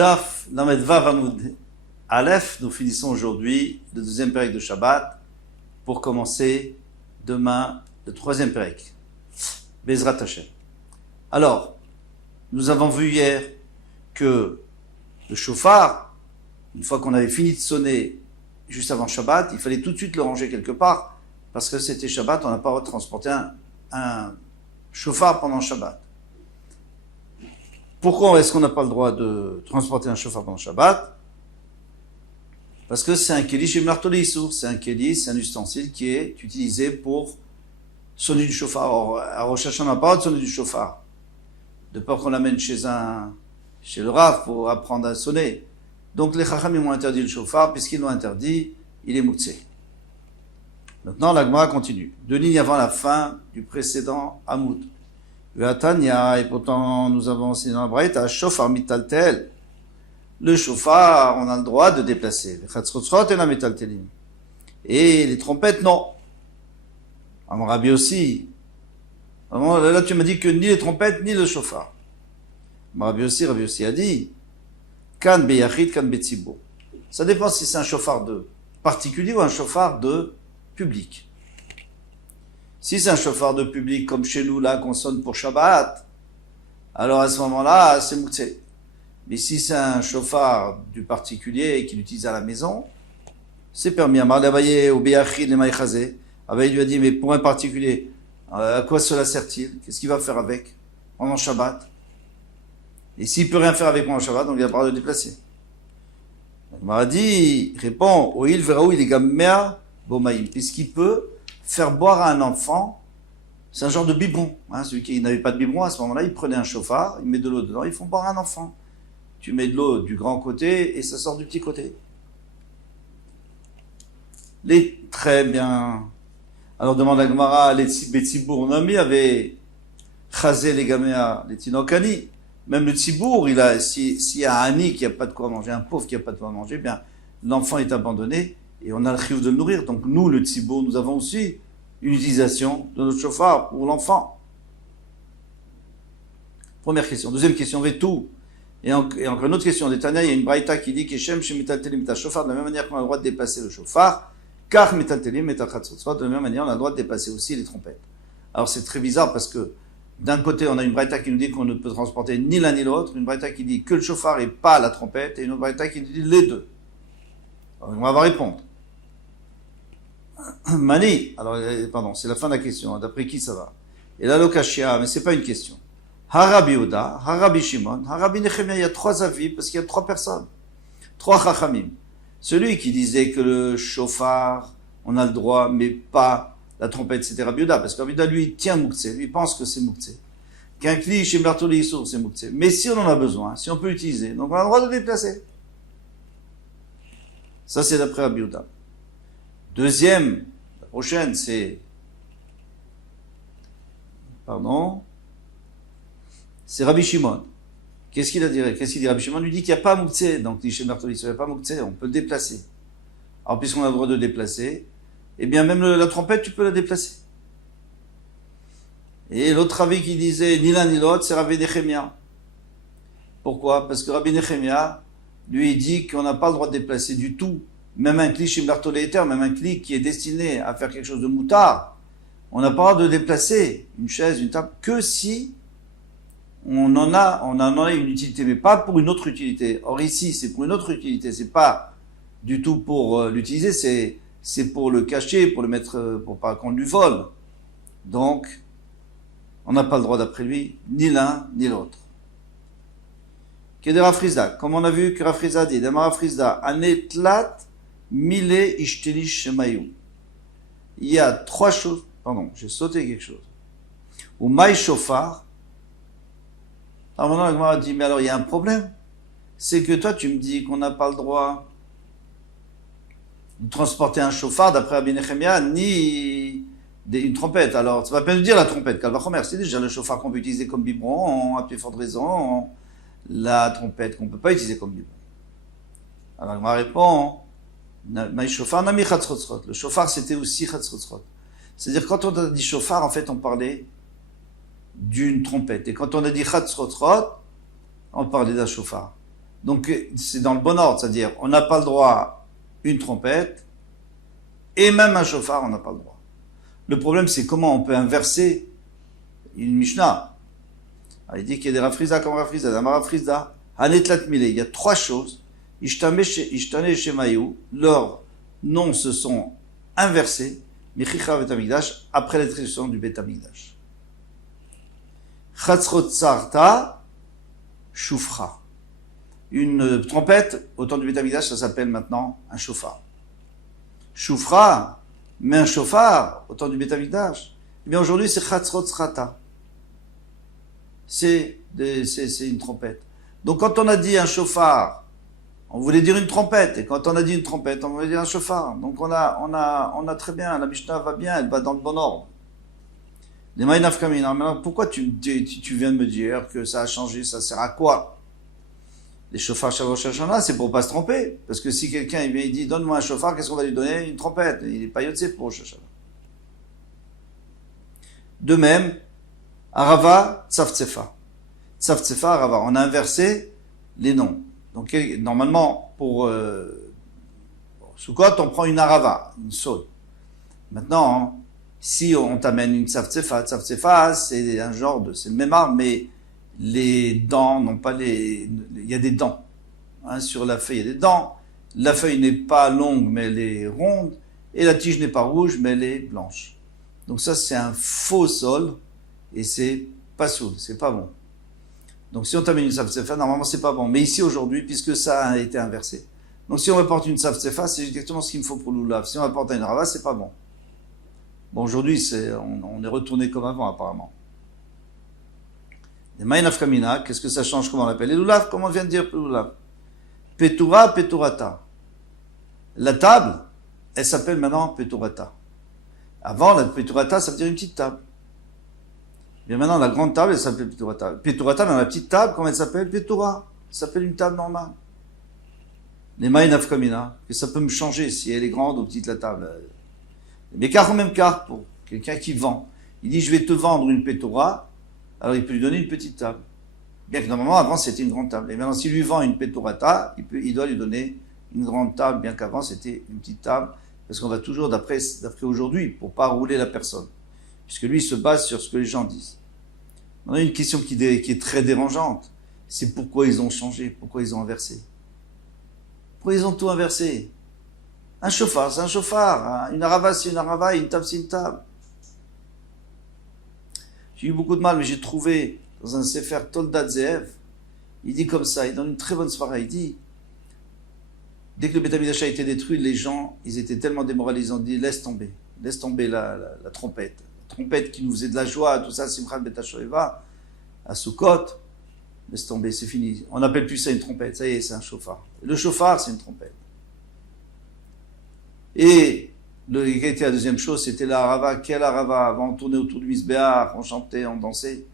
Daf Lamed Vav Amud Aleph, nous finissons aujourd'hui le deuxième pérec de Shabbat pour commencer demain le troisième pérec. Bezrat Hashem. Alors, nous avons vu hier que le shofar, une fois qu'on avait fini de sonner juste avant Shabbat, il fallait tout de suite le ranger quelque part parce que c'était Shabbat, on n'a pas transporté un shofar pendant Shabbat. Pourquoi est-ce qu'on n'a pas le droit de transporter un shofar pendant Shabbat? Parce que c'est un keli chez Martolissour, c'est un keli, c'est un ustensile qui est utilisé pour sonner du shofar. Or, à Rosh Hashanah, on n'a pas le droit de sonner du shofar. De peur qu'on l'amène chez le Rav pour apprendre à sonner. Donc les Chachamim ont interdit le shofar, puisqu'ils l'ont interdit, il est mouktsé. Maintenant, la Gemara continue. 2 lignes avant la fin du précédent Hamoud. Et pourtant, nous avons enseigné dans la Braïta, shofar mitaltel. Le shofar, on a le droit de déplacer. Et les trompettes, non. Rabbi aussi. Là, tu m'as dit que ni les trompettes, ni le shofar. Rabbi aussi a dit, kan beyachid, kan betzibur. Ça dépend si c'est un shofar de particulier ou un shofar de public. Si c'est un shofar de public, comme chez nous, là, qu'on sonne pour Shabbat, alors à ce moment-là, c'est mouktsé. Mais si c'est un shofar du particulier et qu'il utilise à la maison, c'est permis. Amar Abaye au Beyachid le Maïchazé. Abaye lui a dit, mais pour un particulier, à quoi cela sert-il? Qu'est-ce qu'il va faire avec pendant Shabbat? Et s'il peut rien faire avec pendant Shabbat, donc il a pas le droit de déplacer. Amar a dit, répond, Oil Veraou il est Gammea Bomaïm, puisqu'il peut faire boire à un enfant, c'est un genre de biberon. Celui qui n'avait pas de biberon, à ce moment-là, il prenait un chauffard, il met de l'eau dedans, ils font boire à un enfant. Tu mets de l'eau du grand côté et ça sort du petit côté. Très bien. Alors demande à Gemara, les Tzibour, Nami avait chazé les gaméas, les Tinokani. Même le Tzibour, s'il y a un ani qui n'a pas de quoi manger, un pauvre qui n'a pas de quoi manger, bien, l'enfant est abandonné et on a le chiyuv de le nourrir. Donc nous, le Tzibour, nous avons aussi une utilisation de notre chauffard pour l'enfant. Première question. Deuxième question, Vetou. Et encore une autre question, d'Etania, il y a une braïta qui dit qu'Eshem chez Metaltelim ta chauffard, de la même manière qu'on a le droit de dépasser le chauffard, car Metaltelim et Tachatzotzot, de la même manière on a le droit de dépasser aussi les trompettes. Alors c'est très bizarre parce que d'un côté on a une braïta qui nous dit qu'on ne peut transporter ni l'un ni l'autre, une braïta qui dit que le chauffard et pas la trompette, et une autre braïta qui nous dit les deux. Alors on va répondre. Mani, pardon, c'est la fin de la question, d'après qui ça va? Et là, l'Okashia, mais c'est pas une question. Harabi Uda, Harabi Shimon, Harabi Nechemia, il y a 3 avis, parce qu'il y a 3 personnes. 3 Chachamim. Celui qui disait que le chauffard, on a le droit, mais pas la trompette, c'était Rabbi Uda, parce que Rabbi Uda, lui, il tient mouktsé, lui, il pense que c'est mouktsé. Qu'un kli chez Bertoli Issour, c'est mouktsé. Mais si on en a besoin, si on peut utiliser, donc on a le droit de déplacer. Ça, c'est d'après Rabbi Uda. Deuxième, la prochaine, c'est Rabbi Shimon. Qu'est-ce qu'il a dit? Qu'est-ce qu'il dit? Rabbi Shimon lui dit qu'il n'y a pas mouktsé, donc chez Martolis, il n'y a pas mouktsé, on peut le déplacer. Alors, puisqu'on a le droit de le déplacer, eh bien, même la trompette, tu peux la déplacer. Et l'autre avis qui disait ni l'un ni l'autre, c'est Rabbi Nechemia. Pourquoi? Parce que Rabbi Nechemia, lui, il dit qu'on n'a pas le droit de déplacer du tout. Même un kli chez Martoléter, même un kli qui est destiné à faire quelque chose de moutard, on n'a pas le droit de déplacer une chaise, une table, que si on en a une utilité, mais pas pour une autre utilité. Or ici, c'est pour une autre utilité, c'est pas du tout pour l'utiliser, c'est pour le cacher, pour le mettre, pour pas qu'on lui vole. Donc, on n'a pas le droit d'après lui, ni l'un, ni l'autre. Kedera Frizda, comme on a vu que Rafrizda dit, Damara Frizda, Anetlat, Mile Ishtelish Shemayou. Il y a 3 choses, pardon, j'ai sauté quelque chose. Ou Maï Shofar. Alors maintenant, la Gemara dit, mais alors il y a un problème. C'est que toi, tu me dis qu'on n'a pas le droit de transporter un chauffard d'après Rabbi Nechemia, ni une trompette. Alors, ça va pas nous dire la trompette, Kalvachomer, c'est déjà le chauffard qu'on peut utiliser comme biberon, à plus forte raison, la trompette qu'on peut pas utiliser comme biberon. Alors, la Gemara répond, le chauffard, c'était aussi chatzrotzrot. C'est-à-dire, quand on a dit chauffard, en fait, on parlait d'une trompette. Et quand on a dit chatzrotzrot, on parlait d'un chauffard. Donc c'est dans le bon ordre, c'est-à-dire on n'a pas le droit à une trompette et même un chauffard, on n'a pas le droit. Le problème, c'est comment on peut inverser une Mishnah. Alors, il dit qu'il y a des rafrizda comme rafrizda, des marafrizda, hanetlat mile. Il y a trois choses. Ishtane shemayu, leurs noms se sont inversés, michicha betamigdash, après la destruction du betamigdash. Chatzrot sarta, shufra. Une trompette, au temps du betamigdash, ça s'appelle maintenant un chauffard. Shufra, mais un chauffard, au temps du betamigdash, eh bien aujourd'hui c'est chatzrot sarta. C'est une trompette. Donc quand on a dit un chauffard, on voulait dire une trompette, et quand on a dit une trompette, on voulait dire un chauffard. Donc on a très bien, la Mishnah va bien, elle va dans le bon ordre. Les Maïnaf Kamina, maintenant pourquoi tu viens de me dire que ça a changé, ça sert à quoi? Les chauffards chez Rosh Hashanah, c'est pour pas se tromper. Parce que si quelqu'un il dit donne-moi un chauffard, qu'est-ce qu'on va lui donner? Une trompette. Il n'est pas yotze pour Rosh Hashanah. De même, Arava, Tzavtsefa. Tzavtsefa, Arava. On a inversé les noms. Donc, normalement, pour Sukkot, on prend une Arava, une saule. Maintenant, si on t'amène une Tzavtsefa, c'est un genre c'est le même arbre, mais les dents n'ont pas il y a des dents. Hein, sur la feuille, il y a des dents. La feuille n'est pas longue, mais elle est ronde. Et la tige n'est pas rouge, mais elle est blanche. Donc ça, c'est un faux sol. Et c'est pas soul, c'est pas bon. Donc si on t'amène une Tzavtsefa, normalement c'est pas bon. Mais ici aujourd'hui, puisque ça a été inversé. Donc si on apporte une Tzavtsefa, c'est exactement ce qu'il me faut pour l'oulav. Si on apporte une Rava, c'est pas bon. Bon, aujourd'hui, on est retourné comme avant, apparemment. Les Maïnaf Kamina, qu'est-ce que ça change? Comment on l'appelle? Les Lulav, comment on vient de dire Lulav? Petura, Peturata. La table, elle s'appelle maintenant Peturata. Avant, la Peturata, ça veut dire une petite table. Bien maintenant, la grande table, elle s'appelle Peturata. Peturata, mais la petite table, comment elle s'appelle? Petura. Ça s'appelle une table normale. Les Maïnaf Kamina, que ça peut me changer si elle est grande ou petite la table. Mais car même car, pour quelqu'un qui vend. Il dit, je vais te vendre une Petura. Alors il peut lui donner une petite table. Bien que normalement, avant, c'était une grande table. Et maintenant, s'il lui vend une Peturata, il doit lui donner une grande table, bien qu'avant, c'était une petite table. Parce qu'on va toujours, d'après aujourd'hui, pour pas rouler la personne. Puisque lui, il se base sur ce que les gens disent. On a une question qui est très dérangeante. C'est pourquoi ils ont changé, pourquoi ils ont inversé. Pourquoi ils ont tout inversé? Un chauffard, c'est un chauffard. Une arava, c'est une arava. Une table, c'est une table. J'ai eu beaucoup de mal, mais j'ai trouvé dans un Sefer Toldat Zeev, il dit comme ça, il donne une très bonne svara, il dit, dès que le Beth Amikdash a été détruit, les gens, ils étaient tellement démoralisés, ils ont dit, laisse tomber la trompette. La trompette qui nous faisait de la joie, tout ça, Simchat Bet HaShoeva, à Sukkot, laisse tomber, c'est fini. On n'appelle plus ça une trompette, ça y est, c'est un chauffard. Le chauffard, c'est une trompette. Et quelle était la deuxième chose? C'était la harava. Quelle harava? Avant, on tournait autour du misbéach, on chantait, on dansait.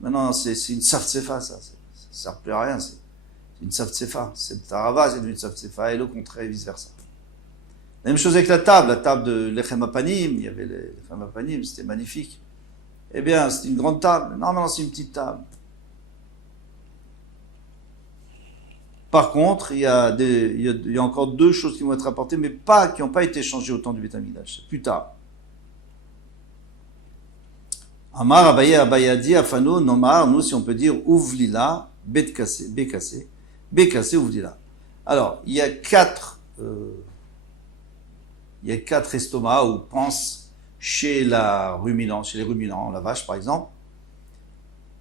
Maintenant, c'est une tzavtsefa, ça. Ça ne sert plus à rien. C'est une tzavtsefa. Cette harava, c'est une tzavtsefa, et le contraire, et vice-versa. La même chose avec la table de Lechem Apanim. Il y avait les Lechem Apanim, c'était magnifique. Eh bien, c'était une grande table. Non, maintenant, c'est une petite table. Par contre, il y a encore deux choses qui vont être apportées, mais qui n'ont pas été changées au temps du Beth Amikdash. Plus tard. Amar Abaye Abayadi Afano Nomar, nous si on peut dire Ouvlila, Bekase, Ouvlila. Alors, il y a quatre estomacs ou panses chez les ruminants, la vache par exemple.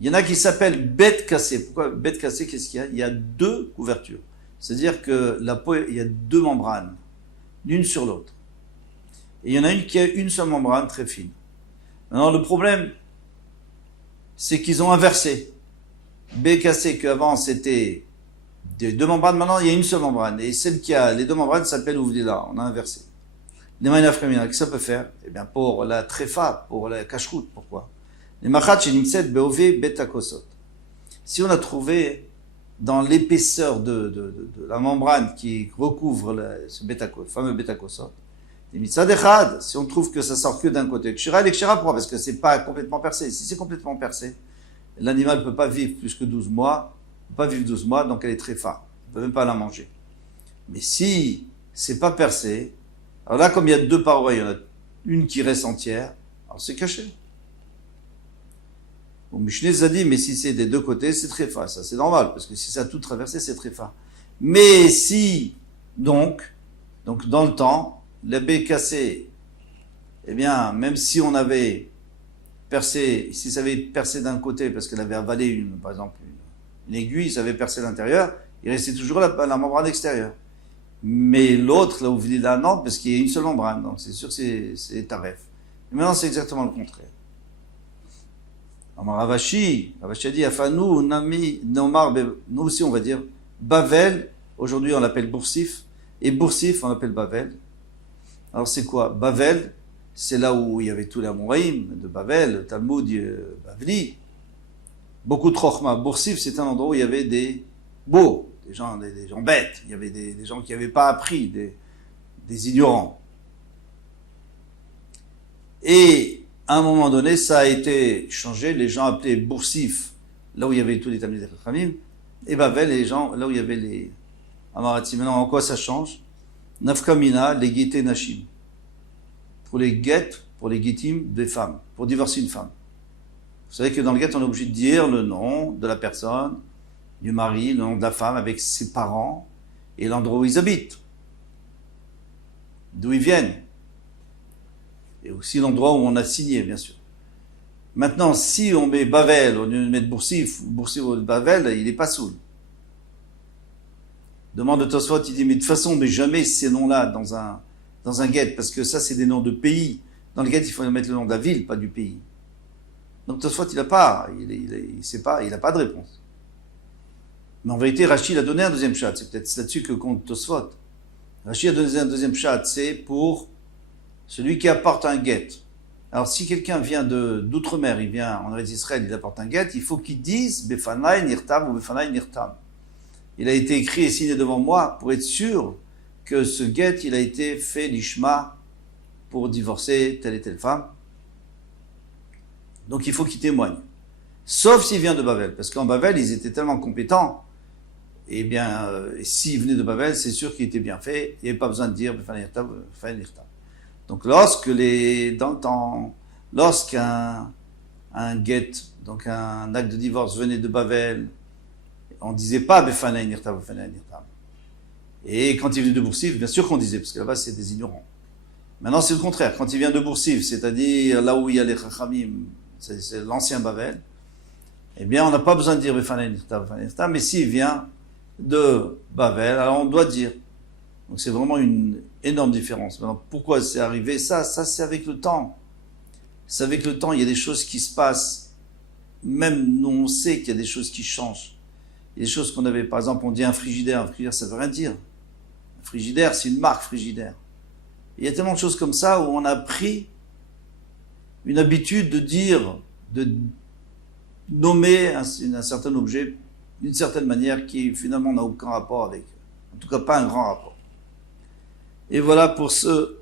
Il y en a qui s'appellent bête cassée. Pourquoi bête cassée? Qu'est-ce qu'il y a? Il y a deux couvertures. C'est-à-dire que la peau, il y a deux membranes, l'une sur l'autre. Et il y en a une qui a une seule membrane très fine. Maintenant, le problème, c'est qu'ils ont inversé. Bête cassée, qu'avant c'était deux membranes, maintenant il y a une seule membrane. Et celle qui a les deux membranes s'appelle ouvlila. On a inversé. Les maïnaf kamina, qu'est-ce que ça peut faire? Eh bien, pour la tréfa, pour la cache-route, pourquoi? Les machat chez Nimset Beové Betakosot. Si on a trouvé dans l'épaisseur de la membrane qui recouvre ce fameux Betakosot, si on trouve que ça sort que d'un côté, pourquoi? Parce que c'est pas complètement percé. Si c'est complètement percé, l'animal ne peut pas vivre plus que 12 mois, donc elle est très phare. peut même pas la manger. Mais si c'est pas percé, alors là, comme il y a deux parois, il y en a une qui reste entière, alors c'est caché. Bon, Mishneh a dit, mais si c'est des deux côtés, c'est tréfa. Ça, c'est normal, parce que si ça a tout traversé, c'est tréfa. Mais si, donc dans le temps, l'épée cassée, eh bien, même si on avait percé, si ça avait percé d'un côté, parce qu'elle avait avalé, par exemple, une aiguille, ça avait percé l'intérieur, il restait toujours la membrane extérieure. Mais l'autre, là où vous dites là, non, parce qu'il y a une seule membrane, donc c'est sûr que c'est taref. Et maintenant, c'est exactement le contraire. Alors, Ravashi a dit, Afanou, Nami, Nomar, nous aussi on va dire, Bavel, aujourd'hui on l'appelle Boursif, et Boursif on l'appelle Bavel. Alors c'est quoi? Bavel, c'est là où il y avait tous les Amoraïm de Bavel, le Talmud Bavli. Beaucoup de Chochma. Boursif, c'est un endroit où il y avait des beaux, des gens bêtes, il y avait des gens qui n'avaient pas appris, des ignorants. Et à un moment donné, ça a été changé. Les gens appelaient Boursif, là où il y avait tous les Talmidei Chachamim, et Bavel, les gens, là où il y avait les Amaratim. Maintenant, en quoi ça change? Nafkamina, les guetés Nashim. Pour les guettes, pour les guetim des femmes, pour divorcer une femme. Vous savez que dans le guet, on est obligé de dire le nom de la personne, du mari, le nom de la femme avec ses parents et l'endroit où ils habitent, d'où ils viennent. Et aussi l'endroit où on a signé, bien sûr. Maintenant, si on met Bavel, au lieu de mettre Boursif ou Bavel, il n'est pas soul. Demande de Tosfot, il dit, mais de toute façon, mais jamais ces noms-là dans un guet, parce que ça, c'est des noms de pays. Dans le guet, il faut mettre le nom de la ville, pas du pays. Donc Tosfot, il n'a pas, il sait pas, il n'a pas de réponse. Mais en vérité, Rachid a donné un deuxième chat. C'est peut-être là-dessus que compte Tosfot. Rachid a donné un deuxième chat, c'est pour celui qui apporte un guet. Alors, si quelqu'un vient d'outre-mer, il vient en Israël, il apporte un guet, il faut qu'il dise Befanai Nirtam ou Befanai Nirtam. Il a été écrit et signé devant moi pour être sûr que ce guet, il a été fait l'ishma pour divorcer telle et telle femme. Donc, il faut qu'il témoigne. Sauf s'il vient de Bavel. Parce qu'en Bavel, ils étaient tellement compétents. Eh bien, s'il venait de Bavel, c'est sûr qu'il était bien fait. Il n'y avait pas besoin de dire Befanai Nirtam ou Befanai Nirtam. Donc lorsqu'un guet, donc un acte de divorce venait de Bavel, on ne disait pas Befanai Nirtam, Befanai Nirtam. Et quand il venait de Boursif, bien sûr qu'on disait, parce que là-bas c'est des ignorants. Maintenant c'est le contraire, quand il vient de Boursif, c'est-à-dire là où il y a les Chachamim, c'est l'ancien Bavel, eh bien on n'a pas besoin de dire Befanai Nirtam, Befanai Nirtam, mais s'il vient de Bavel, alors on doit dire. Donc c'est vraiment une énorme différence. Maintenant, pourquoi c'est arrivé? Ça c'est avec le temps. C'est avec le temps, il y a des choses qui se passent. Même nous, on sait qu'il y a des choses qui changent. Il y a des choses qu'on avait, par exemple, on dit un frigidaire ça veut rien dire. Un frigidaire, c'est une marque frigidaire. Il y a tellement de choses comme ça où on a pris une habitude de dire, de nommer un certain objet d'une certaine manière qui finalement n'a aucun rapport avec, en tout cas pas un grand rapport. Et voilà pour ce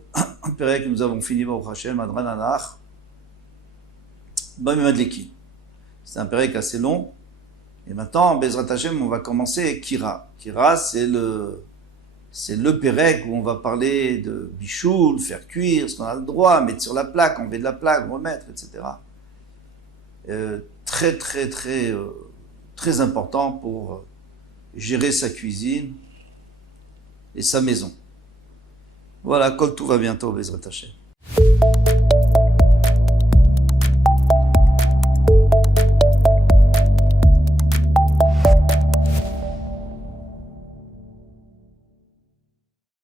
pérec que nous avons fini, Baruch Hashem, Adran Anach, Bamimadleki. C'est un pérec assez long. Et maintenant, Bezrat Hashem, on va commencer avec Kira. Kira, c'est le pérec où on va parler de bichoul, faire cuire, ce qu'on a le droit, mettre sur la plaque, enlever de la plaque, remettre, etc. Très important pour gérer sa cuisine et sa maison. Voilà, Kol tout va bientôt, Bezrat Hashem.